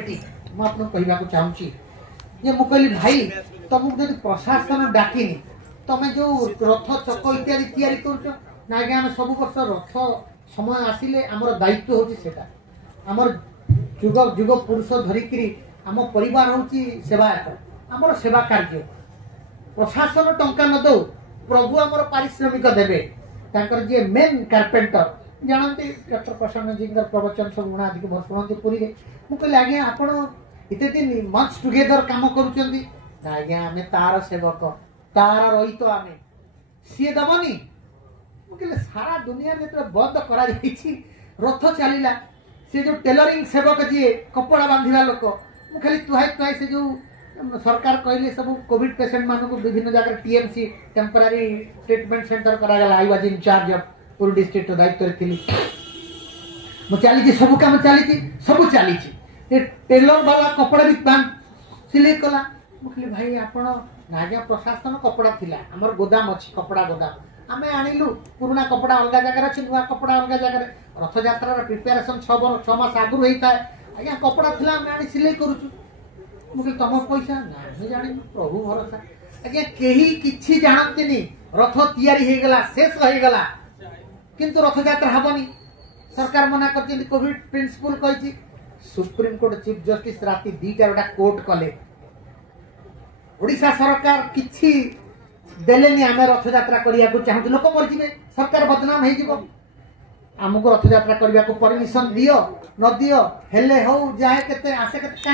कहवाक चाहूँगी जे मु कहली भाई तुमको जब प्रशासन डाकिनी तमें जो रथ चक इत्यादि तैयारी कर ना आज्ञा आम सब वर्ष रथ समय आसिले आमर दायित्व होता आमर जुग जुग पुरुष धरिकी आम परिवार हूँ सेवायत आमर सेवा कार्य प्रशासन टंका न दो प्रभु आमर पारिश्रमिक देवे तांकर जे मेन कार्पेंटर जानते डॉक्टर प्रसन्न जी प्रवचन सब गुणा अधिक शुणती पुरी मुझे आज्ञा आपण इतने दिन मंथ्स टुगेदर काम करुँच आज्ञा आम तार सेवक तार रही तो आम सी दबनी मुझे सारा दुनिया में तो बंद कर रथ चलला से जो टेलरिंग सेवक जी कपड़ा बांधिला लोक मु खाली तुहाई तुहाई से जो सरकार कहले सब कोविड पेशेंट मानक विभिन्न जगह टीएमसी टेम्पररी ट्रीटमेंट सेंटर करागला I was in charge of पूरी डिस्ट्रिक्ट दायित्व थी चली सब कम चली सब चली टेलर वाला कपड़ा भी सिलाई कला मुझे भाई आपण आज्ञा प्रशासन कपड़ा थिला हमर गोदाम अच्छी कपड़ा गोदाम आम आणिलु पुराना कपड़ा अलग जगह अच्छे नुआ कपड़ा अलग जगह रथ यात्रा प्रिपेरेसन 6 मास आगु होता है आज्ञा कपड़ा थिला आम आनी सिलाई करूछु मुझे तुम पैसा ना जानी प्रभु भरोसा आज्ञा कहीं किछि जानते रथ तैयारी हो गला शेष हो गला किंतु रथ यात्रा हेनी सरकार मना कर कोविड प्रिंसिपल कही सुप्रीम कोर्ट चीफ जस्टिस राति 2टा गोटा कोर्ट कले ओडिशा सरकार किछि देलेनी आम रथ यात्रा करने को चाहूँ लोक मरजे सरकार बदनाम हो आमको रथ यात्रा करने को परमिशन दियो न दियो हेले हो जाए केते आसे केते